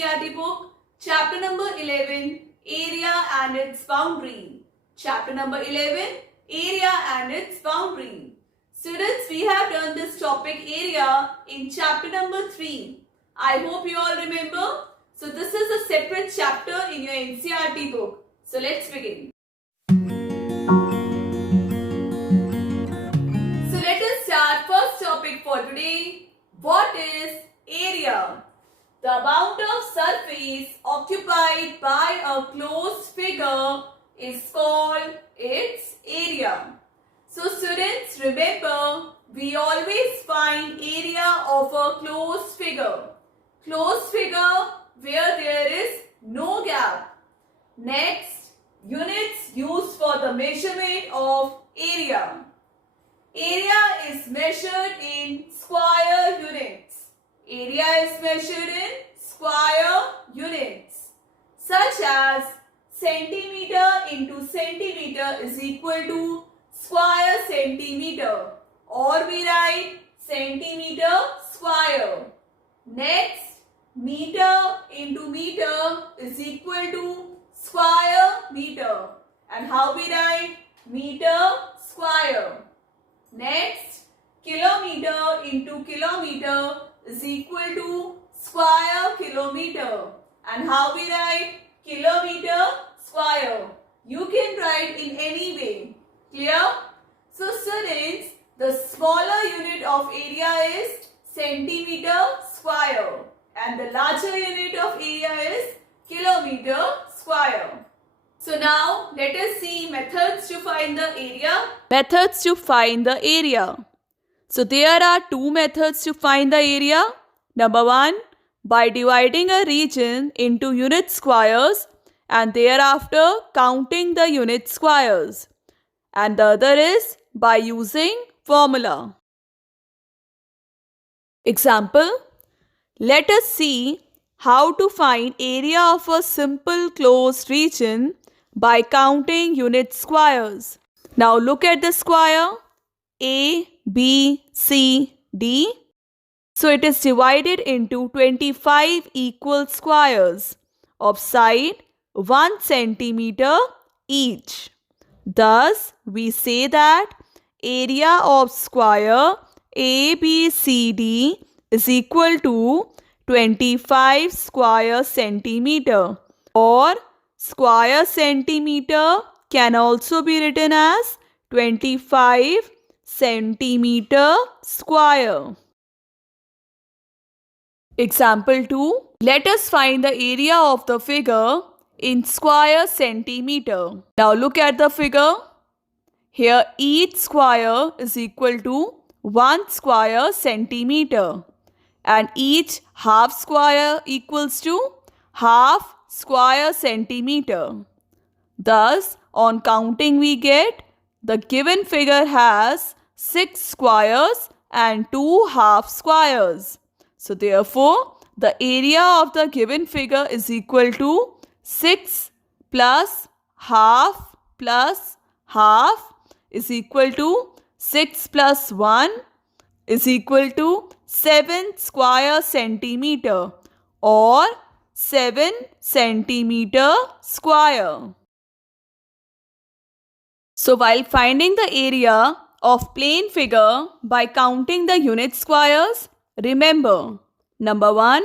NCERT book, chapter number 11, area and its boundary. Chapter number 11, area and its boundary. Students, we have done this topic area in chapter number 3. I hope you all remember. So this is a separate chapter in your NCERT book. So let's begin. So let us start first topic for today. What is area? The amount of surface occupied by a closed figure is called its area. So students, remember, we always find area of a closed figure. Closed figure where there is no gap. Next, units used for the measurement of area. Area is measured in square units. Area is measured in square units, such as centimeter into centimeter is equal to square centimeter, or we write centimeter square. Next, meter into meter is equal to square meter, and how we write meter square. Next, kilometer into kilometer is equal to square kilometer, and how we write kilometer square. You can write in any way. Clear? So students, the smaller unit of area is centimeter square, and the larger unit of area is kilometer square. So now let us see methods to find the area. Methods to find the area. So there are two methods to find the area. Number one, by dividing a region into unit squares and thereafter counting the unit squares. And the other is by using formula. Example, let us see how to find area of a simple closed region by counting unit squares. Now look at the square A, B, C, D. So it is divided into 25 equal squares of side 1 centimeter each. Thus, we say that area of square ABCD is equal to 25 square centimeter, or square centimeter can also be written as 25 centimeter square. Example 2. Let us find the area of the figure in square centimeter. Now look at the figure. Here each square is equal to 1 square centimeter, and each half square equals to half square centimeter. Thus, on counting we get the given figure has 6 squares and 2 half squares. So therefore, the area of the given figure is equal to 6 plus half is equal to 6 plus 1 is equal to 7 square centimeter, or 7 centimeter square. So while finding the area of plane figure by counting the unit squares, remember, number 1,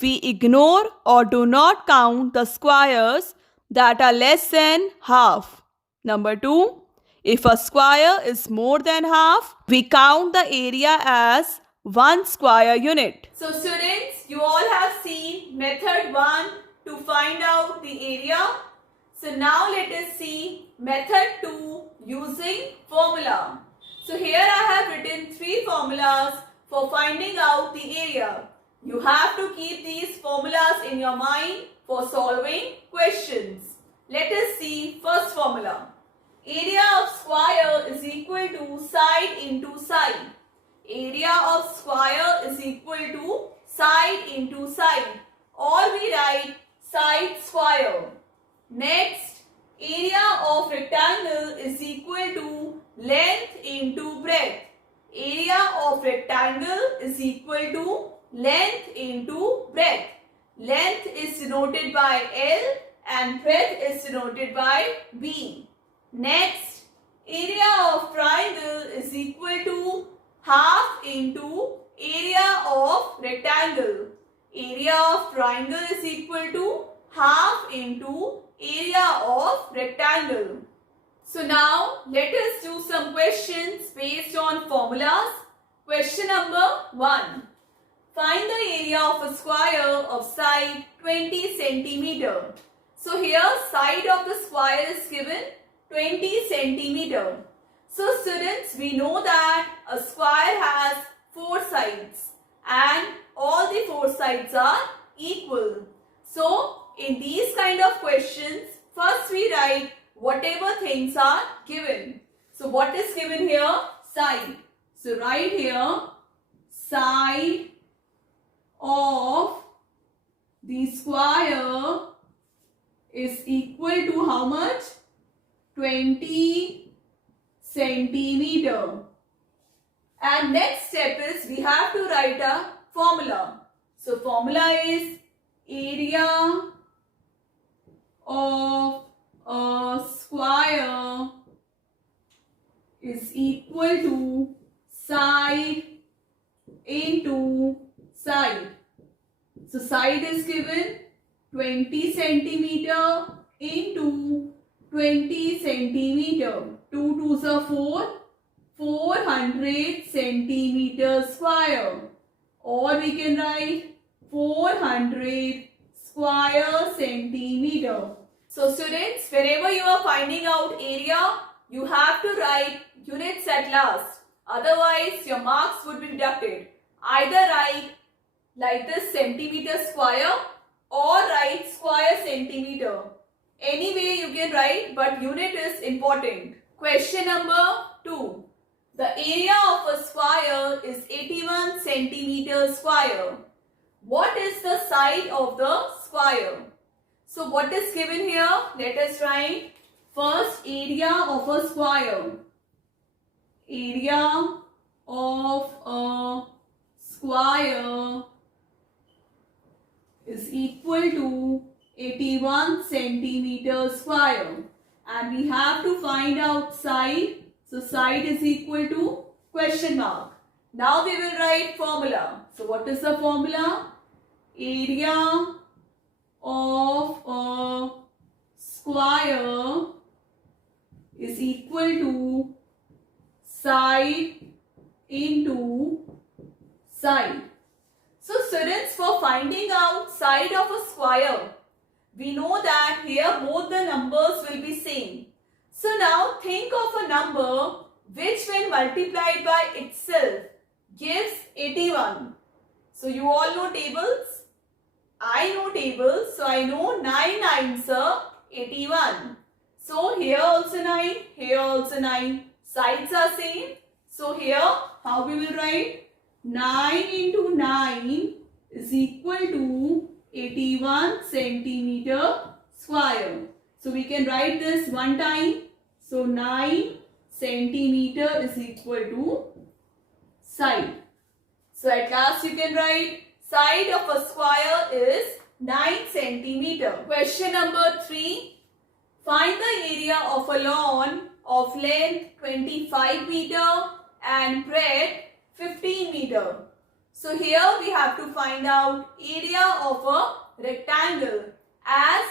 we ignore or do not count the squares that are less than half. Number 2, if a square is more than half, we count the area as 1 square unit. So students, you all have seen method 1 to find out the area. So now let us see method 2 using formula. So here I have written 3 formulas for finding out the area. You have to keep these formulas in your mind for solving questions. Let us see first formula. Area of square is equal to side into side. Area of square is equal to side into side, or we write side square. Next, area of rectangle is equal to length into breadth. Area of rectangle is equal to length into breadth. length is denoted by L and breadth is denoted by B. Next, area of triangle is equal to half into area of rectangle. Area of triangle is equal to half into area of rectangle. So now let us do some questions based on formulas. Question number 1. Find the area of a square of side 20 centimeter. So here side of the square is given 20 centimeter. So students, we know that a square has 4 sides and all the 4 sides are equal. So in these kind of questions, first we write whatever things are given. So what is given here? Side. So write here side of the square is equal to how much? 20 centimeter. And next step is we have to write a formula. So formula is area of a square is equal to side into side. So side is given 20 centimeter into 20 centimeter. 2 2s are 4. 400 centimeter square. Or we can write 400 square centimeter. So students, whenever you are finding out area, you have to write units at last. Otherwise, your marks would be deducted. Either write like this centimeter square or write square centimeter. Any way you can write, but unit is important. Question number 2. The area of a square is 81 centimeter square. What is the side of the square? So what is given here? Let us write first area of a square. Area of a square is equal to 81 centimeter square. And we have to find out side. So side is equal to question mark. Now we will write formula. So what is the formula? Area of a square is equal to side into side. So students, for finding out side of a square, we know that here both the numbers will be same. So now think of a number which when multiplied by itself gives 81. So you all know tables? I know tables. So I know 9 9s are 81. So here also 9, here also 9. Sides are same. So here how we will write? 9 into 9 is equal to 81 centimeter square. So we can write this one time. So 9 centimeter is equal to side. So at last you can write side of a square is 9 centimeter. Question number 3. Find the area of a lawn of length 25 meter and breadth 15 meter. So here we have to find out area of a rectangle as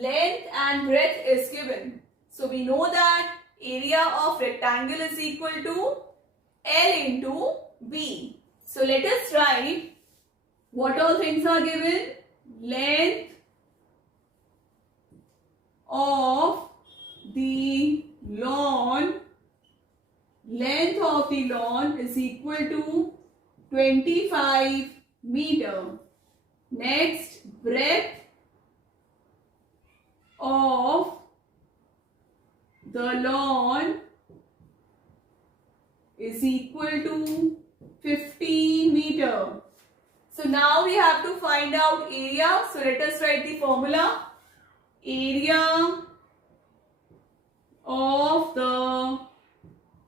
length and breadth is given. So we know that area of rectangle is equal to L into B. So let us write what all things are given. Length of the lawn. Length of the lawn is equal to 25 meter. Next, breadth of the lawn is equal to 15 meter. So now we have to find out area. So let us write the formula. Area of the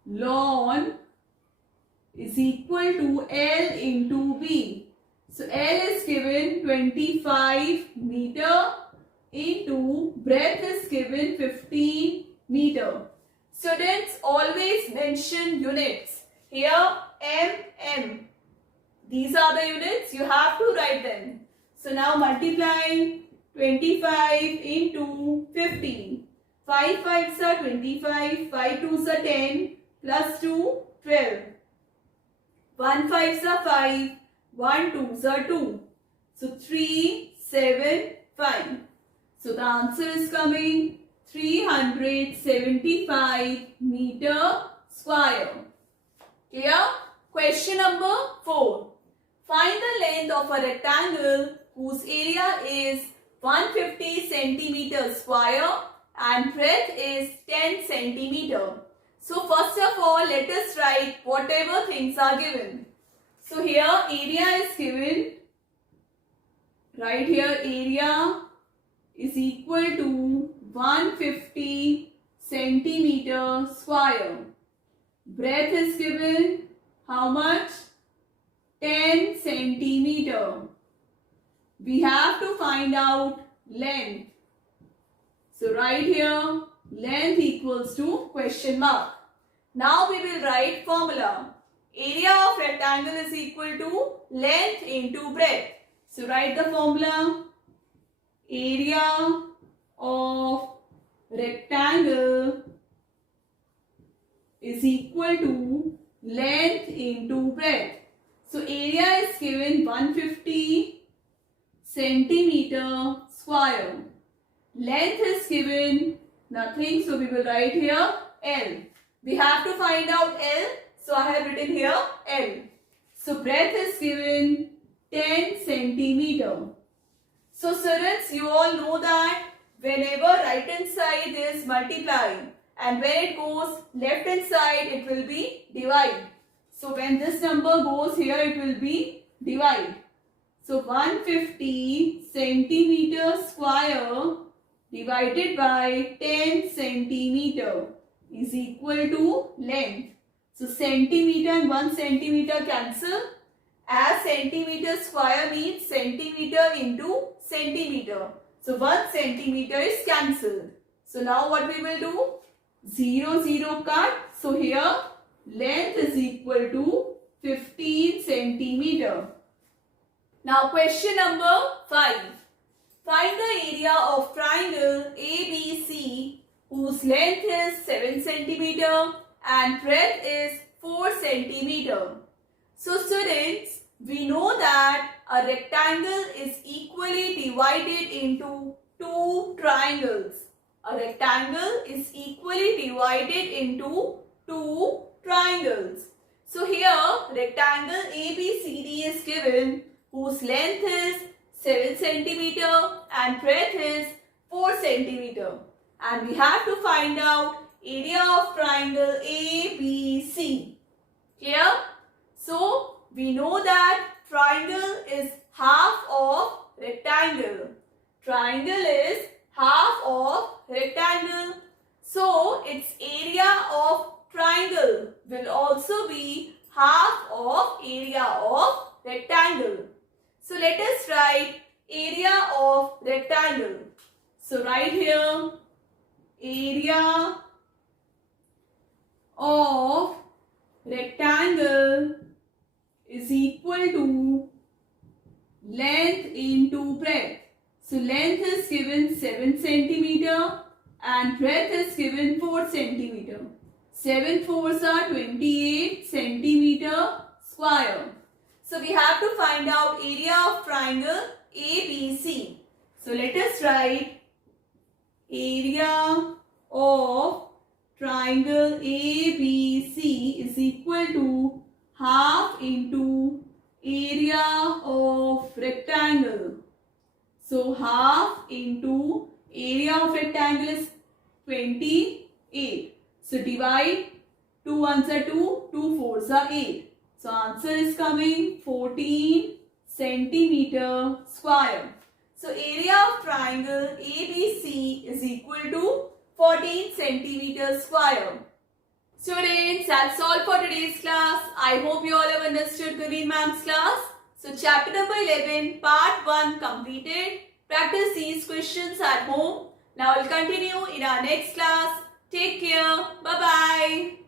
lawn is equal to L into B. So L is given 25 meter into breadth is given 15 meter. Students, always mention units. Here mm. These are the units. You have to write them. So now multiplying 25 into 15. 5 5s are 25. 5 2s are 10. Plus 2, 12. 1 5s are 5. 1 2s are 2. So 3, 7, 5. So the answer is coming 375 meter square. Clear? Question number 4. Find the length of a rectangle whose area is 150 centimeter square and breadth is 10 centimeter. So first of all, let us write whatever things are given. So here area is given. Right here area is equal to 150 centimeter square. Breadth is given. How much? 10 centimeter. We have to find out length. So right here length equals to question mark. Now we will write formula. Area of rectangle is equal to length into breadth. So write the formula. Area of rectangle is equal to length into breadth. So area is given 150 centimeter square. Length is given nothing, so we will write here L. We have to find out L, so I have written here L. So breadth is given 10 centimeter. So students, you all know that whenever right hand side is multiplying and when it goes left hand side it will be divide. So when this number goes here it will be divide. So 150 centimeter square divided by 10 centimeter is equal to length. So centimeter and 1 centimeter cancel. As centimeter square means centimeter into centimeter. So 1 centimeter is cancelled. So now what we will do? 0, 0 cut. So here length is equal to 15 centimeter. Now question number 5. Find the area of triangle ABC whose length is 7 centimeter and breadth is 4 centimeter. So students, we know that a rectangle is equally divided into two triangles. A rectangle is equally divided into two triangles. So here rectangle ABCD is given whose length is 7 centimeter and breadth is 4 centimeter. And we have to find out area of triangle ABC. Clear? So we know that triangle is half of rectangle. Triangle is half of rectangle. So its area of triangle will also be half of area of rectangle. So let us write area of rectangle. So write here area of rectangle is equal to length into breadth. So length is given 7 centimeter and breadth is given 4 centimeter. 7 4s are 28 centimeter square. So we have to find out area of triangle ABC. So let us write area of triangle ABC is equal to half into area of rectangle. So half into area of rectangle is 28. So divide 2 1s are 2, 2 4s are 8. So answer is coming 14 centimeter square. So area of triangle ABC is equal to 14 centimeter square. Students, that's all for today's class. I hope you all have understood Gurleen ma'am's class. So chapter number 11, part 1 completed. Practice these questions at home. Now we'll continue in our next class. Take care. Bye-bye.